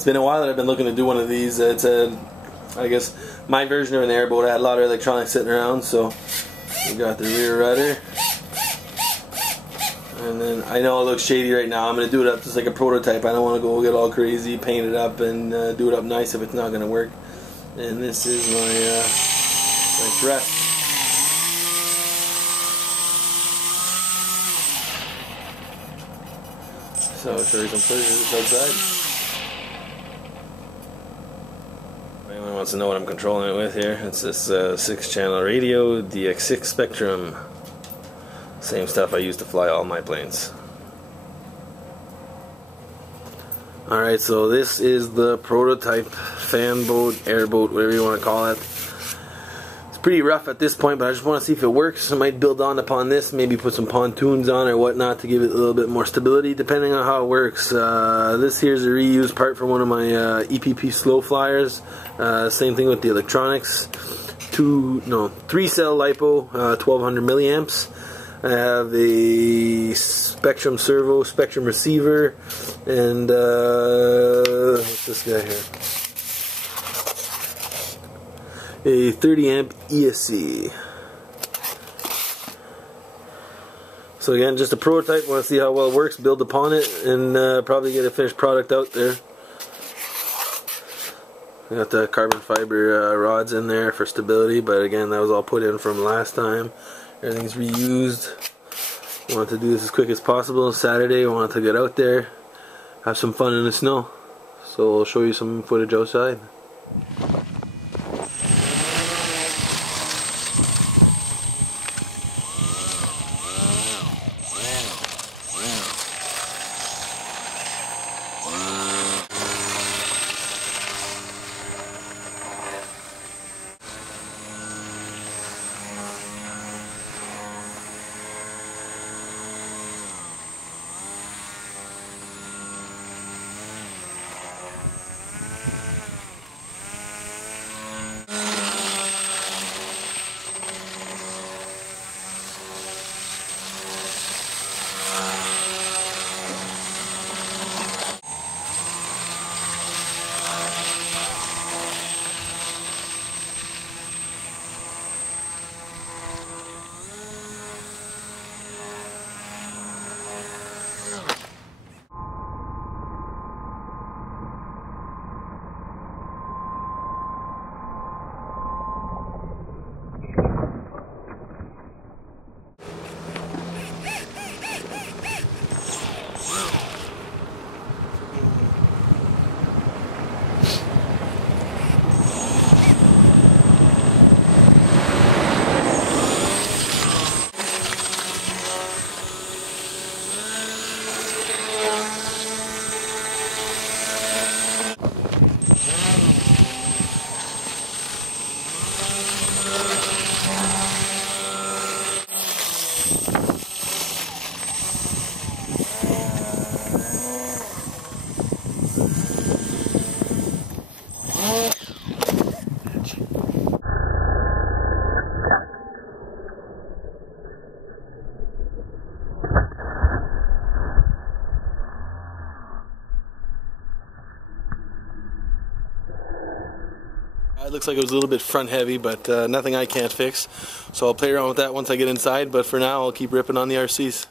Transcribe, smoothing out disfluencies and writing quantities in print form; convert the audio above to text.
It's been a while that I've been looking to do one of these. It's I guess my version of an airboat. I had a lot of electronics sitting around, so we got the rear rudder. And then I know it looks shady right now. I'm going to do it up just like a prototype. I don't want to go get all crazy, paint it up, and do it up nice if it's not going to work. And this is my thrust. So I'll show you some footage of this outside. If anyone wants to know what I'm controlling it with here, it's this 6-channel radio DX6 Spectrum. Same stuff I use to fly all my planes. Alright, so this is the prototype fan boat, airboat, whatever you want to call it. It's pretty rough at this point, but I just want to see if it works. I might build on upon this, maybe put some pontoons on or whatnot to give it a little bit more stability, depending on how it works. This here's a reused part from one of my EPP slow flyers. Same thing with the electronics. 3-cell LiPo, 1200 milliamps. I have a Spectrum servo, Spectrum receiver, and what's this guy here? A 30 amp ESC. So again, just a prototype. Want to see how well it works, build upon it, and probably get a finished product out there. I got the carbon fiber rods in there for stability, but again, that was all put in from last time. Everything's reused. I wanted to do this as quick as possible. Saturday, I wanted to get out there, have some fun in the snow. So I'll show you some footage outside. It looks like it was a little bit front heavy, but nothing I can't fix. So I'll play around with that once I get inside, but for now I'll keep ripping on the RCs.